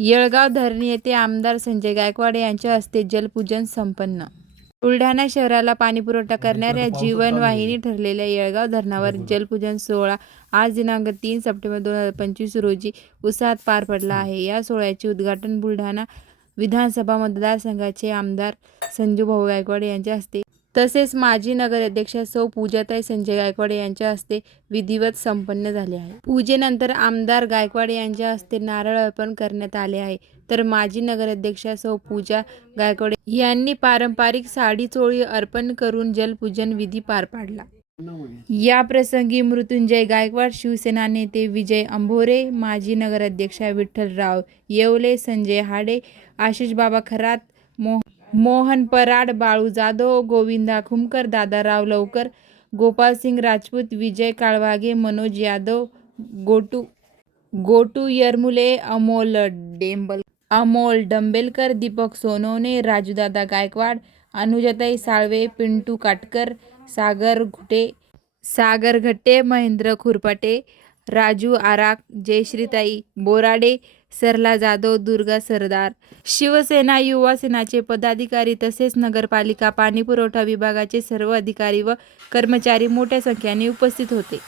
येळगाव धरणी येथे आमदार संजय गायकवाड यांच्या हस्ते जलपूजन संपन्न. बुलढाणा शहराला पाणीपुरवठा करणाऱ्या जीवनवाहिनी ठरलेल्या येळगाव धरणावर जलपूजन सोहळा आज दिनांक तीन सप्टेंबर दोन हजार पंचवीस रोजी उत्साहात पार पडला आहे. या सोहळ्याचे उद्घाटन बुलढाणा विधानसभा मतदारसंघाचे आमदार संजूभाऊ गायकवाड यांच्या हस्ते तसेच माजी नगराध्यक्षा सौ पूजाताई संजय गायकवाड यांच्या हस्ते विधिवत संपन्न झाले आहे. पूजेनंतर आमदार गायकवाड यांच्या हस्ते नारळ अर्पण करण्यात आले आहे. तर माजी नगराध्यक्षा सौ पूजा गायकवाड यांनी पारंपरिक साडी चोळी अर्पण करून जलपूजन विधी पार पाडला. या प्रसंगी मृत्युंजय गायकवाड शिवसेना नेते विजय अंभोरे माजी नगराध्यक्षा विठ्ठलराव येवले संजय हाडे आशिष बाबा खरात मो मोहन पराड बाळू जाधव गोविंदा खुमकर दादाराव लवकर गोपालसिंग राजपूत विजय काळवागे मनोज यादव गोटू गोटू यरमुले अमोल डेंबल अमोल डंबेलकर दीपक सोनवणे राजूदादा गायकवाड अनुजाताई साळवे पिंटू काटकर सागर घुटे सागर घट्टे महेंद्र खुरपाटे राजू आराक जयश्रीताई बोराडे सरला जाधव दुर्गा सरदार. शिवसेना युवा सेनाचे पदाधिकारी तसेच नगरपालिका पाणीपुरवठा विभागाचे सर्व अधिकारी व कर्मचारी मोठ्या संख्येने उपस्थित होते.